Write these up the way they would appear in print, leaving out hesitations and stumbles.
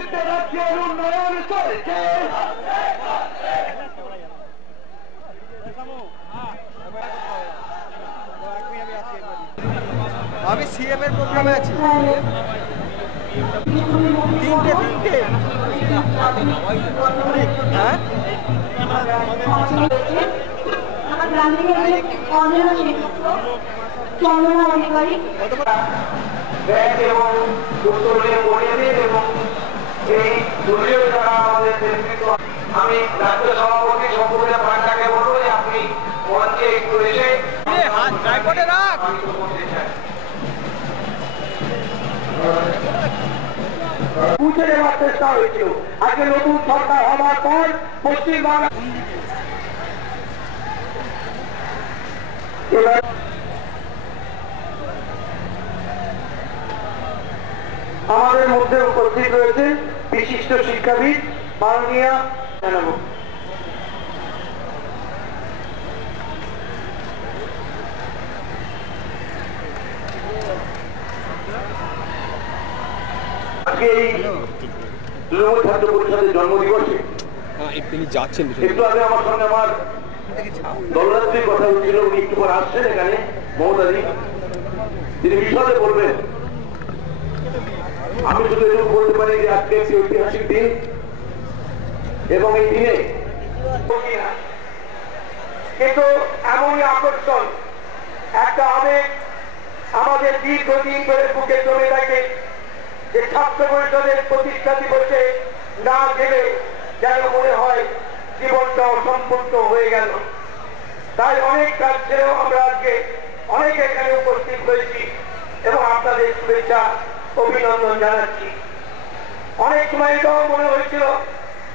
নেতৃত্বে রাজ্যের উন্নয়ন চলছে। আমি সিএম এর প্রোগ্রামে আছি। তিনটে হ্যাঁ আমি রাজ্য সভাপতি সম্পূর্ণ প্রাণটাকে বলবো যে আপনি মঞ্চে একটু এসে বুঝে নেওয়ার চেষ্টা হয়েছিল। আজকে নতুন সরকার হওয়ার পর পশ্চিমবাংলা আমাদের মধ্যে উপস্থিত রয়েছে বিশিষ্ট শিক্ষাবিদ মাননীয় জানাবো। আজকে এই তৃণমূল ছাত্র পরিষদের জন্মদিবসে তিনি যাচ্ছেন একটু আগে আমার সঙ্গে আমার দলনেত্রীর কথা হচ্ছিল, উনি একটু পর আসছেন এখানে মমতাদি, তিনি বিশদে বলবেন। আমি শুধু এটুকু বলতে পারি যে আজকে একটি ঐতিহাসিক দিন এবং এই দিনে কিন্তু এমনই আকর্ষণ একটা আবেগ আমাদের দীর্ঘদিন ধরে বুকে জমে থাকে যে ছাত্র পরিষদের প্রতিষ্ঠা দিবসে না গেলে যেন মনে হয় জীবনটা অসম্পূর্ণ হয়ে গেল। তাই অনেক কাজ ছেড়েও আমরা আজকে অনেক এখানে উপস্থিত হয়েছি এবং আপনাদের শুভেচ্ছা অভিনন্দন জানাচ্ছি। অনেক সময় এটাও মনে হয়েছিল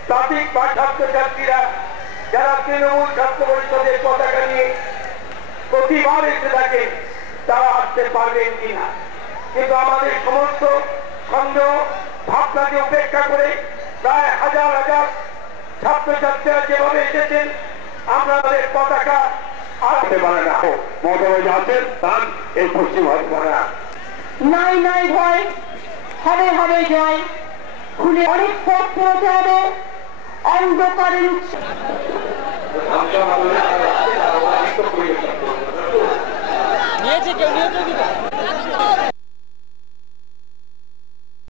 প্রাথমিক বা ছাত্রছাত্রীরা যারা তৃণমূল ছাত্র পরিষদের পতাকা নিয়ে প্রতিবার এসে থাকে তারা আসতে পারবেন কিনা, কিন্তু আমাদের সমস্ত সন্দেহ ভাবনাকে উপেক্ষা করে প্রায় হাজার হাজার ছাত্রছাত্রীরা যেভাবে এসেছেন আমরা আমাদের পতাকা আসতে পারে না। মমতা আছেন তার এই পশ্চিম হাসপাতাল নাই নাই ভয়, হবে হবে জয়, খুলে অনেক পথ পৌঁছে হবে অন্ধকারের নিয়েছে কেউ নিয়ে